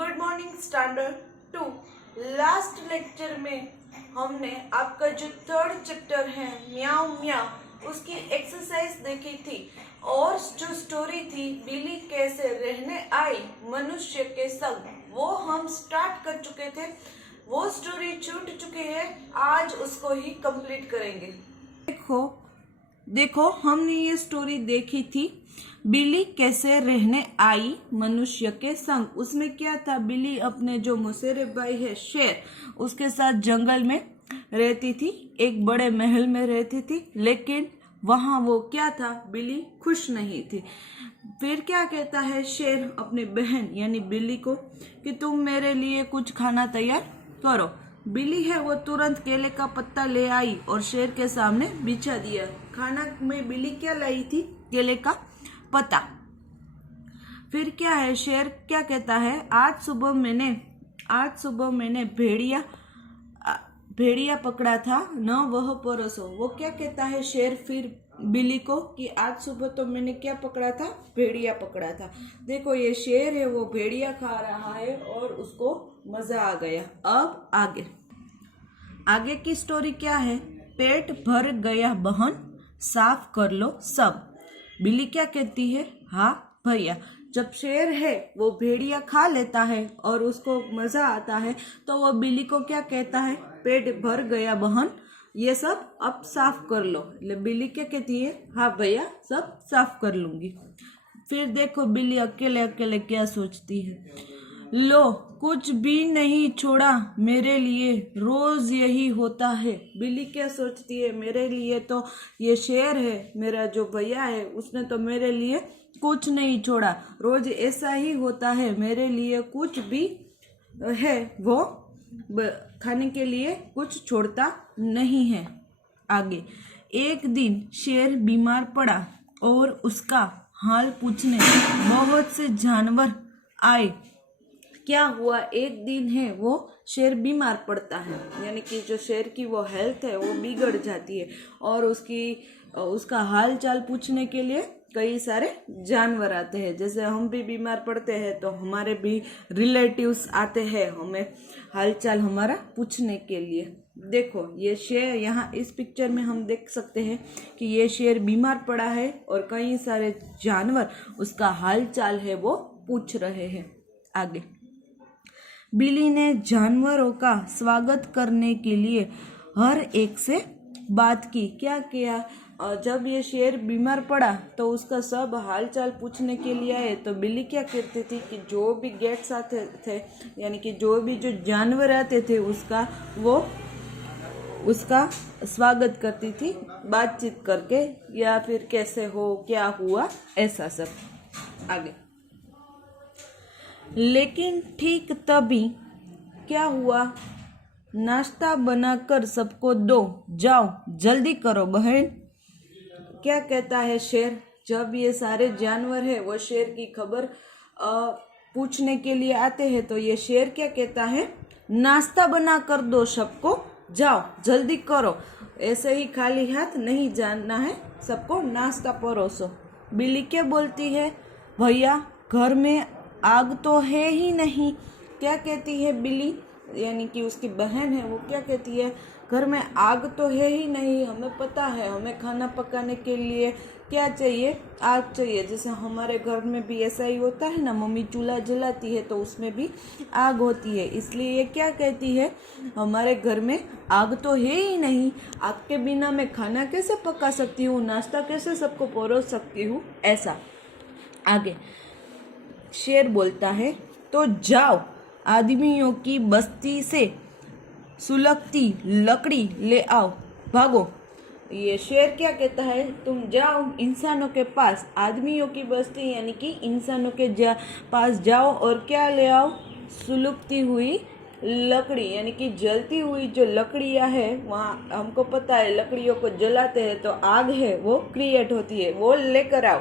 Good morning standard 2। Last lecture में हमने आपका जो थर्ड चैप्टर है म्याऊ म्याऊ उसकी एक्सरसाइज देखी थी और जो स्टोरी थी बिल्ली कैसे रहने आई मनुष्य के संग वो हम स्टार्ट कर चुके थे। वो स्टोरी छूट चुकी है, आज उसको ही कंप्लीट करेंगे। देखो हमने ये स्टोरी देखी थी बिल्ली कैसे रहने आई मनुष्य के संग। उसमें क्या था, बिल्ली अपने जो मौसेरे भाई है शेर उसके साथ जंगल में रहती थी, एक बड़े महल में रहती थी, लेकिन वहां वो क्या था, बिल्ली खुश नहीं थी। फिर क्या कहता है शेर अपनी बहन यानी बिल्ली को कि तुम मेरे लिए कुछ खाना तैयार करो। बिल्ली है वो तुरंत केले का पत्ता ले आई और शेर के सामने बिछा दिया। खाना में बिल्ली क्या लाई थी, केले का पत्ता। फिर क्या है, शेर क्या कहता है, आज सुबह मैंने भेड़िया पकड़ा था, न वह परोसो। वो क्या कहता है शेर फिर बिल्ली को कि आज सुबह तो मैंने क्या पकड़ा था, भेड़िया पकड़ा था। देखो ये शेर है वो भेड़िया खा रहा है और उसको मजा आ गया। अब आगे की स्टोरी क्या है, पेट भर गया बहन साफ कर लो सब। बिल्ली क्या कहती है, हाँ भैया। जब शेर है वो भेड़िया खा लेता है और उसको मजा आता है तो वो बिल्ली को क्या कहता है, पेट भर गया बहन ये सब अब साफ कर लो। बिल्ली क्या कहती है, हाँ भैया सब साफ कर लूंगी। फिर देखो बिल्ली अकेले अकेले क्या सोचती है, लो कुछ भी नहीं छोड़ा मेरे लिए, रोज यही होता है। बिल्ली क्या सोचती है, मेरे लिए तो ये शेर है, मेरा जो भैया है उसने तो मेरे लिए कुछ नहीं छोड़ा, रोज ऐसा ही होता है, मेरे लिए कुछ भी है वो खाने के लिए कुछ छोड़ता नहीं है। आगे एक दिन शेर बीमार पड़ा और उसका हाल पूछने बहुत से जानवर आए। क्या हुआ, एक दिन है वो शेर बीमार पड़ता है, यानी कि जो शेर की वो हेल्थ है वो बिगड़ जाती है और उसका हाल चाल पूछने के लिए कई सारे जानवर आते हैं। जैसे हम भी बीमार पड़ते हैं तो हमारे भी रिलेटिव्स आते हैं हमें हाल चाल हमारा पूछने के लिए। देखो ये शेर यहाँ इस पिक्चर में हम देख सकते हैं कि ये शेर बीमार पड़ा है और कई सारे जानवर उसका हाल चाल है वो पूछ रहे हैं। आगे बिल्ली ने जानवरों का स्वागत करने के लिए हर एक से बात की। क्या किया, जब ये शेर बीमार पड़ा तो उसका सब हालचाल पूछने के लिए आए तो बिल्ली क्या करती थी कि जो भी गेट्स आते थे यानी कि जो जानवर आते थे उसका स्वागत करती थी बातचीत करके, या फिर कैसे हो क्या हुआ ऐसा सब। आगे लेकिन ठीक तभी क्या हुआ, नाश्ता बनाकर सबको दो, जाओ जल्दी करो बहन। क्या कहता है शेर, जब ये सारे जानवर है वो शेर की खबर पूछने के लिए आते हैं तो ये शेर क्या कहता है, नाश्ता बना कर दो सबको, जाओ जल्दी करो, ऐसे ही खाली हाथ नहीं जाना है, सबको नाश्ता परोसो। बिल्ली क्या बोलती है, भैया घर में आग तो है ही नहीं। क्या कहती है बिल्ली, यानी कि उसकी बहन है वो क्या कहती है, घर में आग तो है ही नहीं, हमें पता है हमें खाना पकाने के लिए क्या चाहिए, आग चाहिए। जैसे हमारे घर में भी ऐसा ही होता है ना, मम्मी चूल्हा जलाती है तो उसमें भी आग होती है, इसलिए ये क्या कहती है, हमारे घर में आग तो है ही नहीं, आग के बिना मैं खाना कैसे पका सकती हूँ, नाश्ता कैसे सबको परोस सकती हूँ, ऐसा। आगे शेर बोलता है, तो जाओ आदमियों की बस्ती से सुलगती लकड़ी ले आओ, भागो। ये शेर क्या कहता है, तुम जाओ इंसानों के पास, आदमियों की बस्ती यानी कि इंसानों के पास जाओ और क्या ले आओ, सुलगती हुई लकड़ी यानी कि जलती हुई जो लकड़ियां है, वहाँ हमको पता है लकड़ियों को जलाते हैं तो आग है वो क्रिएट होती है, वो लेकर आओ।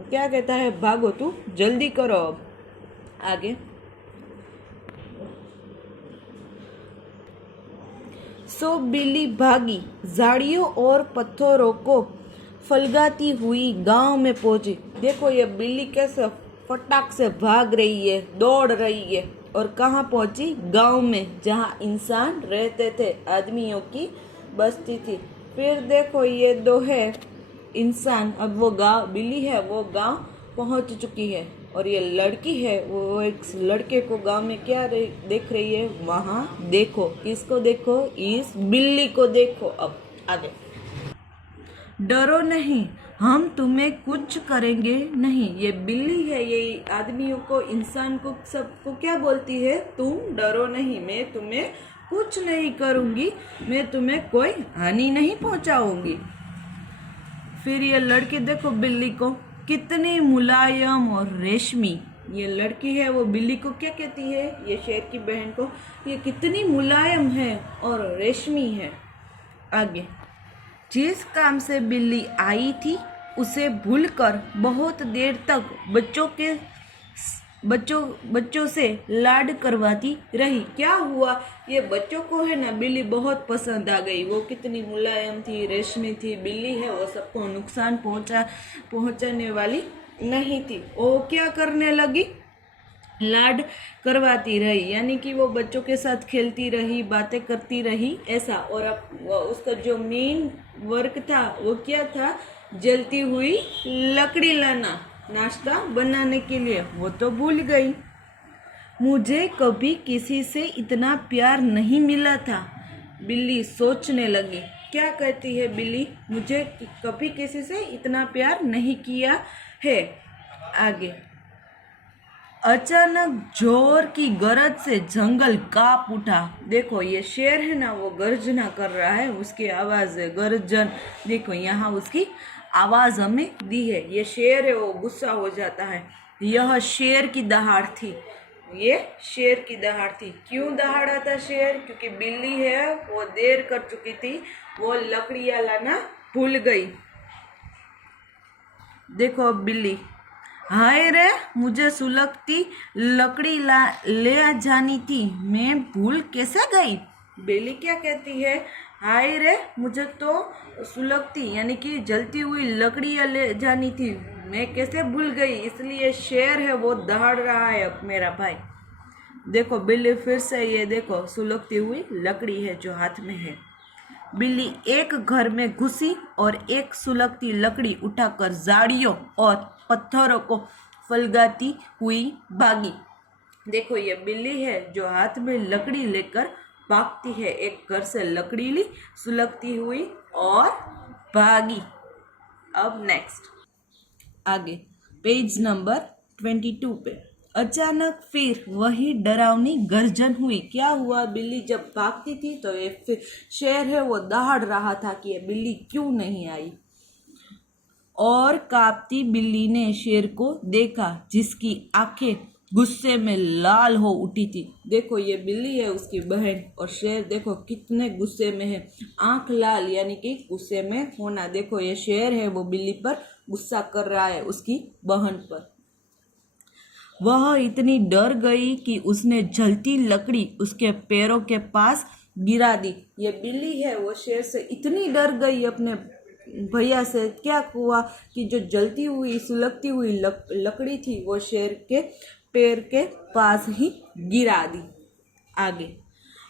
क्या कहता है, भागो तू जल्दी करो। अब आगे सो बिल्ली भागी, झाड़ियों और पत्थरों को फलगाती हुई गांव में पहुंची। देखो ये बिल्ली कैसे फटाक से भाग रही है, दौड़ रही है और कहाँ पहुंची? गांव में, जहाँ इंसान रहते थे, आदमियों की बस्ती थी। फिर देखो ये दो है इंसान, अब वो गांव, बिल्ली है वो गांव पहुंच चुकी है और ये लड़की है वो एक लड़के को गांव में क्या देख रही है? वहाँ देखो, किसको देखो? इस बिल्ली को देखो। अब आगे, डरो नहीं, हम तुम्हें कुछ करेंगे नहीं। ये बिल्ली है, ये आदमियों को, इंसान को, सबको क्या बोलती है? तुम डरो नहीं, मैं तुम्हें कुछ नहीं करूंगी, मैं तुम्हें कोई हानि नहीं पहुंचाऊंगी। फिर ये लड़की देखो बिल्ली को, कितनी मुलायम और रेशमी। ये लड़की है वो बिल्ली को क्या कहती है? ये शेर की बहन को, ये कितनी मुलायम है और रेशमी है। आगे, जिस काम से बिल्ली आई थी उसे भूलकर बहुत देर तक बच्चों से लाड करवाती रही। क्या हुआ? ये बच्चों को है ना बिल्ली बहुत पसंद आ गई। वो कितनी मुलायम थी, रेशमी थी, बिल्ली है वो सबको नुकसान पहुंचाने वाली नहीं थी। वो क्या करने लगी? लाड करवाती रही, यानी कि वो बच्चों के साथ खेलती रही, बातें करती रही, ऐसा। और अब उसका जो मेन वर्क था वो क्या था? जलती हुई लकड़ी लाना, नाश्ता बनाने के लिए। वो तो भूल गई। मुझे कभी किसी से इतना प्यार नहीं मिला था, बिल्ली सोचने लगी। क्या कहती है बिल्ली? मुझे कभी किसी से इतना प्यार नहीं किया है। आगे, अचानक जोर की गरज से जंगल कांप उठा। देखो ये शेर है ना, वो गर्जना कर रहा है, उसकी आवाज है गर्जन। देखो यहाँ उसकी आवाज हमें दी है। ये शेर है वो गुस्सा हो जाता है। यह शेर की दहाड़ थी, ये शेर की दहाड़ थी। क्यों दहाड़ा था शेर? क्योंकि बिल्ली है वो देर कर चुकी थी, वो लकड़ियां लाना भूल गई। देखो बिल्ली, हाय रे, मुझे सुलगती लकड़ी ले जानी थी, मैं भूल कैसे गई? बिल्ली क्या कहती है? हाय रे, मुझे तो सुलगती यानी कि जलती हुई लकड़ियाँ ले जानी थी, मैं कैसे भूल गई? इसलिए शेर है वो दहाड़ रहा है अब मेरा भाई। देखो बिल्ली फिर से, ये देखो सुलगती हुई लकड़ी है जो हाथ में है। बिल्ली एक घर में घुसी और एक सुलगती लकड़ी उठाकर झाड़ियों और पत्थरों को फलगाती हुई भागी। देखो ये बिल्ली है जो हाथ में लकड़ी लेकर भागती है। एक घर से लकड़ी ली, सुलगती हुई और भागी। अब नेक्स्ट, आगे पेज नंबर 22 पे। अचानक फिर वही डरावनी गर्जन हुई। क्या हुआ? बिल्ली जब भागती थी तो ये फिर शेर है वो दहाड़ रहा था कि ये बिल्ली क्यों नहीं आई। और कांपती बिल्ली ने शेर को देखा जिसकी आंखें गुस्से में लाल हो उठी थी। देखो ये बिल्ली है उसकी बहन और शेर देखो कितने गुस्से में है। आंख लाल यानी कि गुस्से में होना। देखो ये शेर है वो बिल्ली पर गुस्सा कर रहा है, उसकी बहन पर। वह इतनी डर गई कि उसने जलती लकड़ी उसके पैरों के पास गिरा दी। ये बिल्ली है वो शेर से इतनी डर गई अपने भैया से। क्या हुआ कि जो जलती हुई सुलगती हुई लकड़ी थी वो शेर के पैर के पास ही गिरा दी। आगे,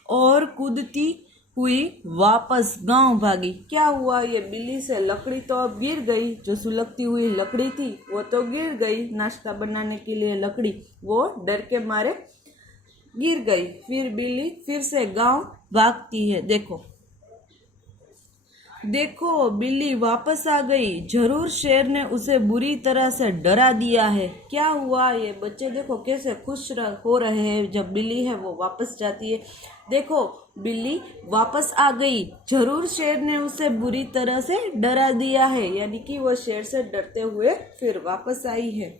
और कूदती हुई वापस गांव भागी। क्या हुआ? ये बिल्ली से लकड़ी तो अब गिर गई, जो सुलगती हुई लकड़ी थी वो तो गिर गई, नाश्ता बनाने के लिए लकड़ी वो डर के मारे गिर गई। फिर बिल्ली फिर से गांव भागती है। देखो बिल्ली वापस आ गई, जरूर शेर ने उसे बुरी तरह से डरा दिया है। क्या हुआ? ये बच्चे देखो कैसे खुश हो रहे हैं जब बिल्ली है वो वापस जाती है। देखो बिल्ली वापस आ गई, जरूर शेर ने उसे बुरी तरह से डरा दिया है, यानी कि वो शेर से डरते हुए फिर वापस आई है।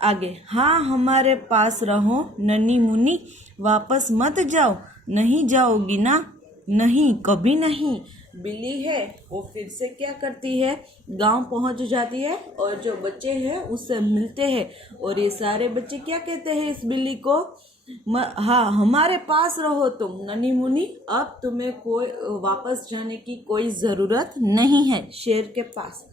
आगे, हाँ हमारे पास रहो नन्ही मुन्नी, वापस मत जाओ। नहीं जाओगी ना? नहीं, कभी नहीं। बिल्ली है वो फिर से क्या करती है? गांव पहुंच जाती है और जो बच्चे हैं उससे मिलते हैं और ये सारे बच्चे क्या कहते हैं इस बिल्ली को? हाँ हमारे पास रहो तुम नन्ही मुन्नी, अब तुम्हें कोई वापस जाने की कोई ज़रूरत नहीं है शेर के पास।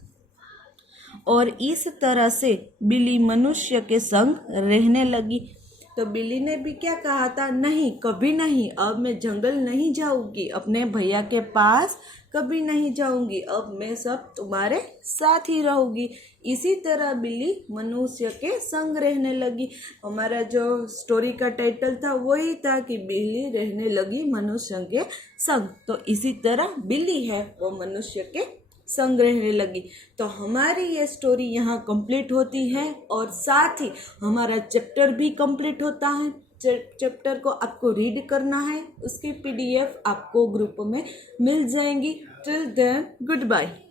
और इस तरह से बिल्ली मनुष्य के संग रहने लगी। तो बिल्ली ने भी क्या कहा था, नहीं कभी नहीं, अब मैं जंगल नहीं जाऊंगी, अपने भैया के पास कभी नहीं जाऊंगी, अब मैं सब तुम्हारे साथ ही रहूंगी। इसी तरह बिल्ली मनुष्य के संग रहने लगी। हमारा जो स्टोरी का टाइटल था वही था कि बिल्ली रहने लगी मनुष्य के संग। तो इसी तरह बिल्ली है वो मनुष्य के संग रहने लगी। तो हमारी ये स्टोरी यहाँ कंप्लीट होती है और साथ ही हमारा चैप्टर भी कंप्लीट होता है। चैप्टर को आपको रीड करना है, उसकी PDF आपको ग्रुप में मिल जाएंगी। Till then good bye.